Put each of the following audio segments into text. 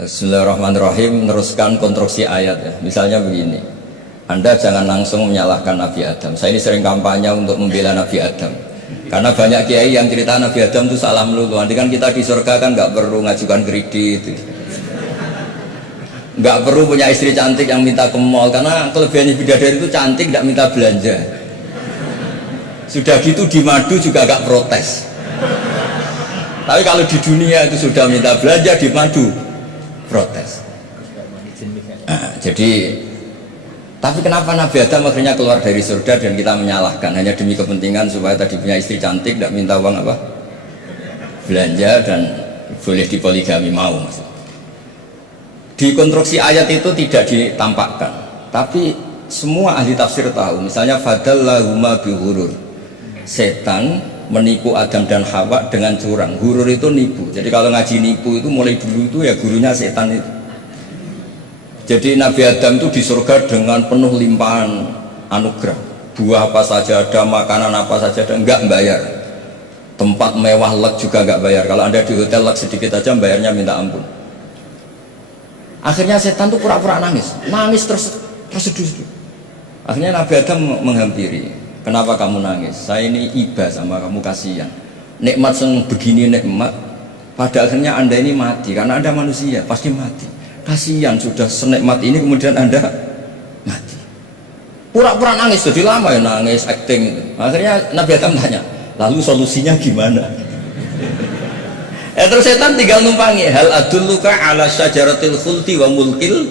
Bismillahirrahmanirrahim. Meneruskan konstruksi ayat ya. Misalnya begini, Anda jangan langsung menyalahkan Nabi Adam. Saya ini sering kampanye untuk membela Nabi Adam, karena banyak kiai yang cerita Nabi Adam itu salah melulu. Nanti kan kita di surga kan nggak perlu ngajukan kredit, nggak perlu punya istri cantik yang minta ke mall, karena kelebihannya bidadari itu cantik, nggak minta belanja. Sudah gitu di madu juga nggak protes. Tapi kalau di dunia itu sudah minta belanja, di madu protes. Nah, jadi tapi kenapa Nabi Adam akhirnya keluar dari surga dan kita menyalahkan hanya demi kepentingan supaya tadi punya istri cantik, tidak minta uang apa belanja dan boleh dipoligami mau. Di konstruksi ayat itu tidak ditampakkan, tapi semua ahli tafsir tahu. Misalnya fadallahuma bihurur, setan menipu Adam dan Hawa dengan curang. Hurur itu nipu. Jadi kalau ngaji nipu itu mulai dulu itu ya gurunya setan itu. Jadi Nabi Adam itu di surga dengan penuh limpahan anugerah. Buah apa saja ada, makanan apa saja ada, enggak bayar. Tempat mewah leg juga enggak bayar. Kalau Anda di hotel leg sedikit aja bayarnya minta ampun. Akhirnya setan tuh pura-pura nangis terseduh-seduh. Akhirnya Nabi Adam menghampiri. Kenapa kamu nangis? Saya ini iba sama kamu, kasihan. Nikmat yang begini nikmat, pada akhirnya Anda ini mati. Karena Anda manusia, pasti mati. Kasihan sudah senikmat ini kemudian Anda mati. Pura-pura nangis, jadi lama ya nangis, acting. Akhirnya Nabi Adam tanya, lalu solusinya gimana? Terus setan tinggal numpangi. Hal adulluka ala syajaratil khuldi wa mulkil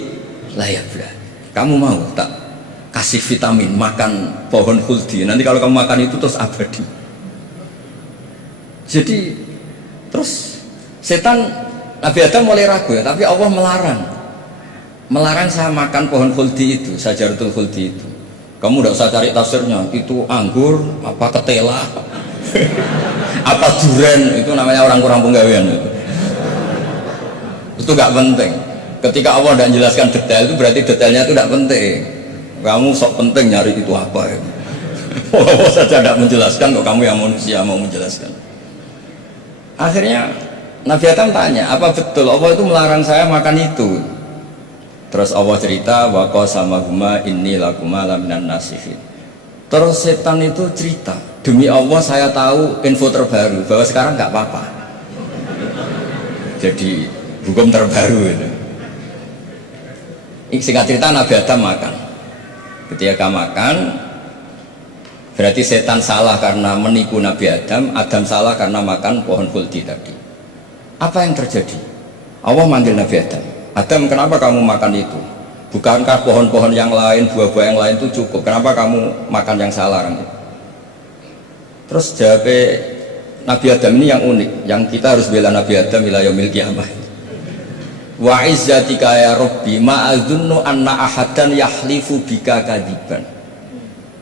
la yabla. Kamu mau tak kasih vitamin, makan pohon khuldi, nanti kalau kamu makan itu terus abadi. Jadi terus setan, Nabi Adam mulai ragu ya, tapi Allah melarang saya makan pohon khuldi itu, syajaratul khuldi itu. Kamu tidak usah cari tafsirnya, itu anggur apa ketela apa duren, itu namanya orang kurang penggawean itu gak penting. Ketika Allah tidak menjelaskan detail itu berarti detailnya itu tidak penting. Kamu sok penting nyari itu apa ya? Allah saja tidak menjelaskan, kok kamu yang manusia mau menjelaskan. Akhirnya Nabi Adam tanya, apa betul Allah itu melarang saya makan itu? Terus Allah cerita, wa qasamahuma inni lakuma laminan nasihin. Terus setan itu cerita, demi Allah saya tahu info terbaru bahwa sekarang nggak apa-apa. Jadi hukum terbaru itu. Singkat cerita Nabi Adam makan. Ketika makan, berarti setan salah karena menipu Nabi Adam, Adam salah karena makan pohon khuldi tadi. Apa yang terjadi? Allah manggil Nabi Adam, Adam kenapa kamu makan itu? Bukankah pohon-pohon yang lain, buah-buah yang lain itu cukup? Kenapa kamu makan yang saya larang itu? Terus jawab Nabi Adam ini yang unik, yang kita harus bela Nabi Adam ila yaumil qiyamah. Wa izzatika ya Rabbi ma'adzunnu anna ahadan yahlifu bika kadiban.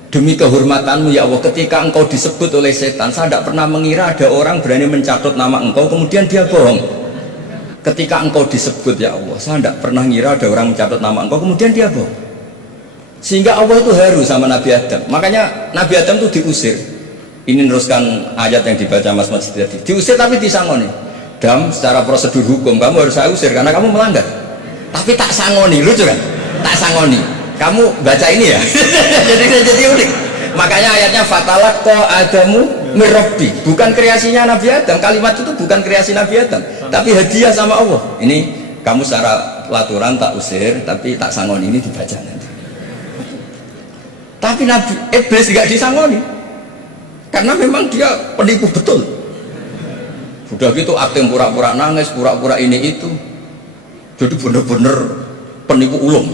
Demi kehormatanmu ya Allah, ketika engkau disebut oleh setan, saya tidak pernah mengira ada orang berani mencatut nama engkau kemudian dia bohong. Ketika engkau disebut ya Allah, saya tidak pernah mengira ada orang mencatat nama engkau kemudian dia bohong. Sehingga Allah itu haru sama Nabi Adam. Makanya Nabi Adam itu diusir. Ini meneruskan ayat yang dibaca Mas Masjid tadi. Diusir tapi disangoni. Dam, secara prosedur hukum kamu harus saya usir karena kamu melanggar. Tapi tak sangoni, lucu kan? Tak sangoni. Kamu baca ini ya. jadi unik. Makanya ayatnya fatalaqqa Adamu mir Rabbi. Bukan kreasinya Nabi Adam. Kalimat itu bukan kreasi Nabi Adam, tapi hadiah sama Allah. Ini kamu secara laturan tak usir, tapi tak sangoni, ini dibaca nanti. Tapi Nabi Iblis tidak disangoni. Karena memang dia penipu betul. Sudah gitu akting pura-pura nangis, pura-pura ini itu. Jadi benar-benar penipu ulung.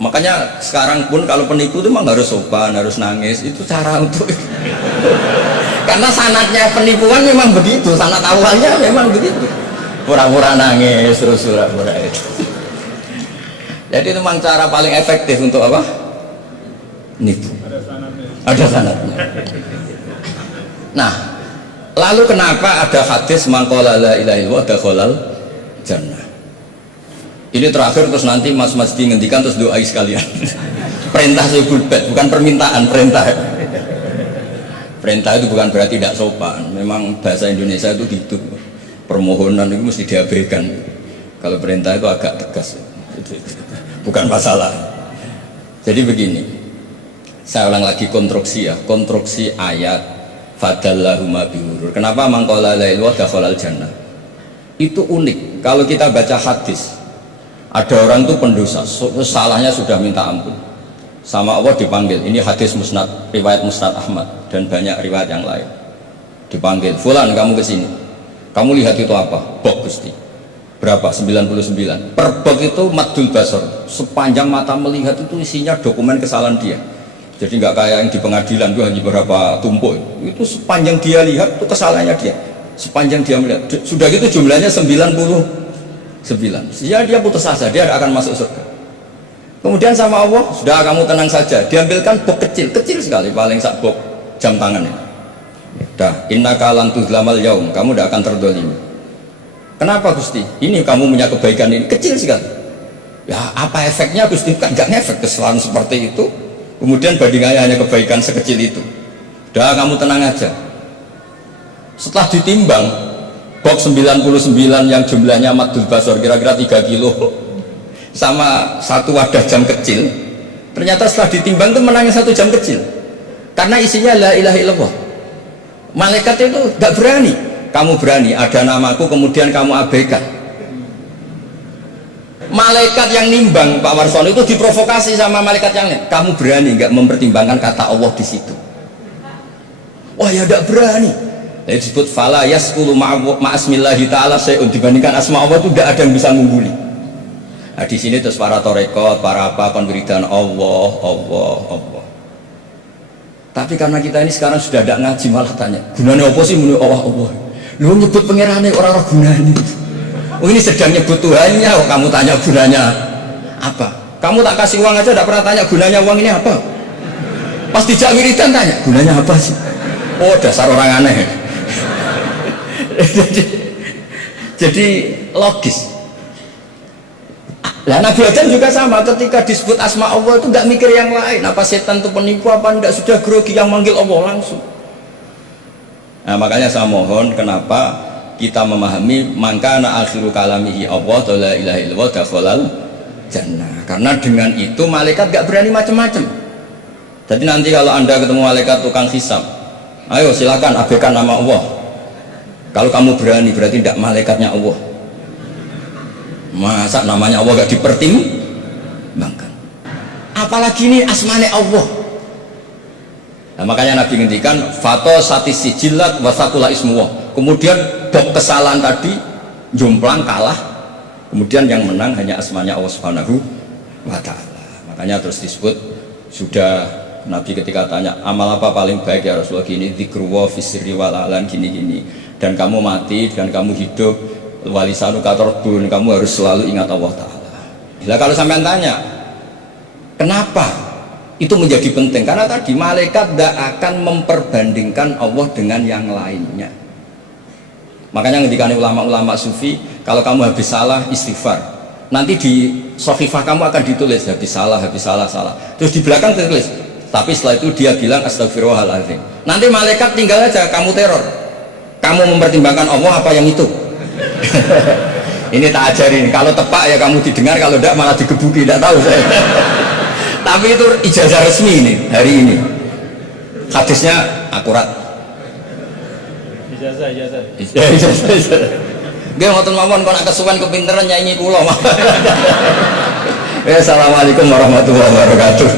Makanya sekarang pun kalau penipu itu memang harus sopan, harus nangis. Itu cara untuk karena sanatnya penipuan memang begitu, sanat awalnya memang begitu. Pura-pura nangis, terus pura-pura itu. Jadi itu memang cara paling efektif untuk apa? Nipu. Ada sanatnya. Nah, lalu kenapa ada hadis mangqala la ilaha illallah dakhalal jannah? Ini terakhir terus nanti Mas Masdi ngendikan terus doai sekalian. Perintah sebul bed, bukan permintaan, perintah. Perintah itu bukan berarti tidak sopan. Memang bahasa Indonesia itu gitu. Permohonan itu mesti diabaikan. Kalau perintah itu agak tegas, bukan masalah. Jadi begini, saya ulang lagi konstruksi ya, konstruksi ayat fadallahuma bihurur. Kenapa mangkola la ilaha dakhalal jannah? Itu unik. Kalau kita baca hadis, ada orang itu pendosa, salahnya sudah minta ampun, sama Allah dipanggil. Ini hadis musnad, riwayat musnad Ahmad dan banyak riwayat yang lain. Dipanggil, fulan kamu kesini. Kamu lihat itu apa? Bok Gusti. Berapa? 99. Per bok itu maddul basar. Sepanjang mata melihat itu isinya dokumen kesalahan dia. Jadi nggak kayak yang di pengadilan itu hanya beberapa tumpuk. Itu sepanjang dia lihat itu kesalahannya dia. Sepanjang dia melihat. Sudah gitu jumlahnya 99. Sehingga dia putus asa, dia akan masuk surga. Kemudian sama Allah, sudah kamu tenang saja. Diambilkan bok kecil, kecil sekali, paling sak bok jam tangannya. Dah, innaka lan tuzlamal yaum, kamu tidak akan terdolimi. Kenapa Gusti? Ini kamu punya kebaikan ini kecil sekali. Ya apa efeknya Gusti? Kan nggak ngefek kesalahan seperti itu. Kemudian bandingannya hanya kebaikan sekecil itu. Udah kamu tenang aja. Setelah ditimbang, box 99 yang jumlahnya maddul basar kira-kira 3 kilo sama satu wadah jam kecil. Ternyata setelah ditimbang itu menangnya 1 jam kecil. Karena isinya la ilaha illallah. Malaikat itu nggak berani. Kamu berani, ada namaku kemudian kamu abaikan. Malaikat yang nimbang Pak Warsono itu diprovokasi sama malaikat yang lain. Kamu berani nggak mempertimbangkan kata Allah di situ? Wah ya tidak berani. Jadi disebut fala yaskulu ma'asmillahi ta'ala syai'un, dibandingkan asma Allah itu tidak ada yang bisa mengungguli. Nah di sini terus para torekot, para apa konwiridan Allah, Allah, Allah. Tapi karena kita ini sekarang sudah tidak ngaji malah tanya, gunanya apa sih menurut Allah, Allah? Lu nyebut pengirannya orang-orang gunanya. Oh ini sedang nyebut Tuhannya, oh, kamu tanya gunanya apa? Kamu tak kasih uang aja, tidak pernah tanya gunanya uang ini apa? Pas dijak wiridan tanya, gunanya apa sih? Oh dasar orang aneh. jadi logis. Nah Nabi Adam juga sama, ketika disebut asma Allah itu nggak mikir yang lain. Apa setan itu penipu apa enggak, sudah grogi yang manggil Allah langsung. Nah makanya saya mohon, kenapa kita memahami mangkana akhiru kalamihi Allah la ilaha illallah dakhalal jannah. Karena dengan itu malaikat gak berani macam-macam. Jadi nanti kalau anda ketemu malaikat tukang hisab, ayo silakan abaikan nama Allah. Kalau kamu berani berarti tidak malaikatnya Allah. Masa namanya Allah gak dipertimbangkan? Apalagi ini asmane Allah. Nah, makanya Nabi ngendikan fato satis sijilat wasakula ismuwah. Kemudian bab kesalahan tadi jomplang kalah. Kemudian yang menang hanya asmanya Allah Subhanahu wa ta'ala. Makanya terus disebut, sudah Nabi ketika tanya amal apa paling baik ya Rasulullah, gini dzikrullah fisri wal alan gini-gini. Dan kamu mati dan kamu hidup walisanu katorbun, kamu harus selalu ingat Allah Ta'ala. Nah kalau sampean tanya kenapa itu menjadi penting, karena tadi malaikat tidak akan memperbandingkan Allah dengan yang lainnya. Makanya ketika ulama-ulama sufi, kalau kamu habis salah istighfar, nanti di sohifah kamu akan ditulis habis salah, salah. Terus di belakang ditulis, tapi setelah itu dia bilang astagfirullahaladzim. Nanti malaikat tinggal aja kamu teror, kamu mempertimbangkan Allah apa yang itu. Ini tak ajarin, kalau tepak ya kamu didengar, kalau tidak malah digebuki, tidak tahu saya. Tapi itu ijazah resmi ini hari ini, hadisnya akurat. Ijazah. Gak ngotot mawon, kau nak kesuwen kepinteran nyanyi kulo. Assalamualaikum warahmatullahi wabarakatuh.